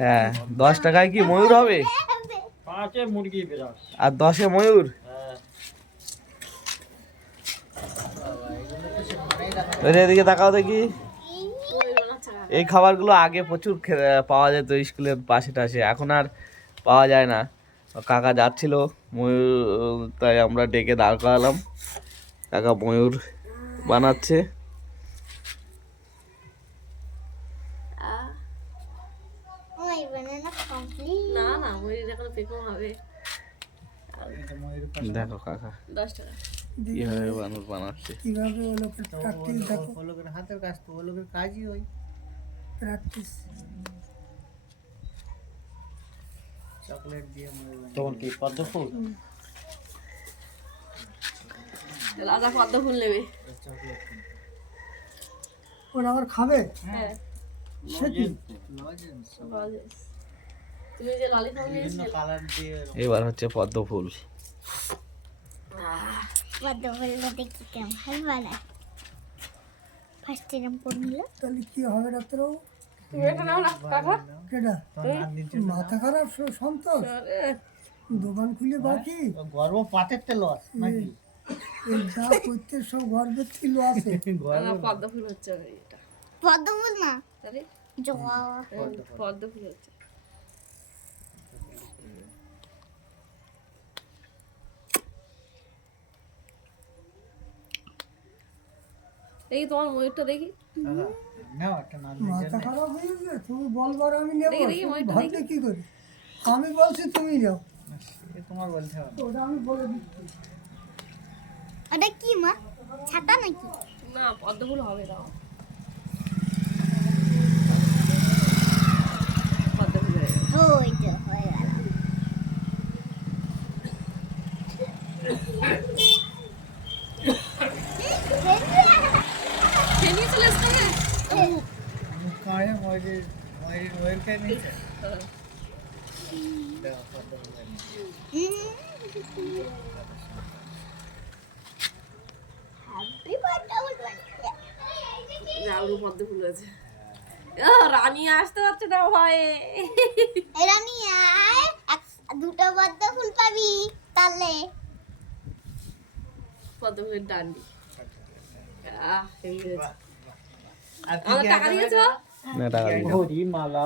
হ্যাঁ, 10 টাকায় কি ময়ূর হবে? 5-এ মুরগি বিরাট আর 10-এ ময়ূর। এদিকে তাকাও দেখি। এই খাবারগুলো আগে প্রচুর পাওয়া যেত স্কুলের পাশে টাশে, এখন আর পাওয়া যায় না। কাকা যাচ্ছিল ময়ূর, তাই আমরা ডেকে দাঁড় করালাম। কাকা ময়ূর বানাচ্ছে। দেখো কাকা কিভাবে বানর বানাচ্ছে। কিভাবে ও লোকের প্র্যাকটিস দেখো, ও লোকের হাতের কাজ তো, ও লোকের কাজই ওই প্র্যাকটিস। চকলেট দিয়ে তখন কি পদ্ম ফুল? রাজা পদ্ম ফুল নেবে, ওরা আবার খাবে। হ্যাঁ সে কি তুমি যে ললিপপ নিয়েছিলে কালার দিয়ে এবার হচ্ছে পদ্ম ফুল। পদ্ম ফুলটা দেখি কেমন ভালো বানায়। ফার্স্ট এরম করে নিল, তাহলে কি হবে ডাক্তারবাবু? তুমি এটা নাও না কাকা। কেডা মাথা খারাপ সন্তোষ, দোকান খুলে বাকি গর্ব পাতের তেল নাকি? এই যা করতে সব গর্বের ছিল আছে। না পদ্ম ফুল হচ্ছে এটা। পদ্ম ফুল না তাহলে জবা পদ্ম ফুল হচ্ছে। দেখি তোমার ময়ূরটা দেখি। নাও একটা নাম মাথা খারাপ হয়ে গেছে, তুমি বলবার আমি নেব, দেখি ময়ূরটা ভাবতে কি করি? আমি বলছি তুমি যাও, তোমার বলতে হবে। ওটা আমি বলে দিচ্ছি। ওটা কি মা, ছাতা নাকি? না পদ্ম ফুল হবে দাও। পদ্ম ফুল হয়ে গেল। ওই তো হয়ে গেল। খেয়ে নিয়েছিল আজকে? কায়ে ময়ূরের ময়ূর কে নিচ্ছে। হ্যাপি বার্থডে বলবা। রাউরু পদ্ম ফুল আছে। রানী আসতে পারছে না ভয়ে। রানী আয়, দুটো পদ্ম ফুল পাবি তাহলে। পদ্ম ফুলের ডান্ডি। হেভি হয়েছে। আর আমার টাকা দিয়েছো? না টাকা দিই না। ঘড়ি মালা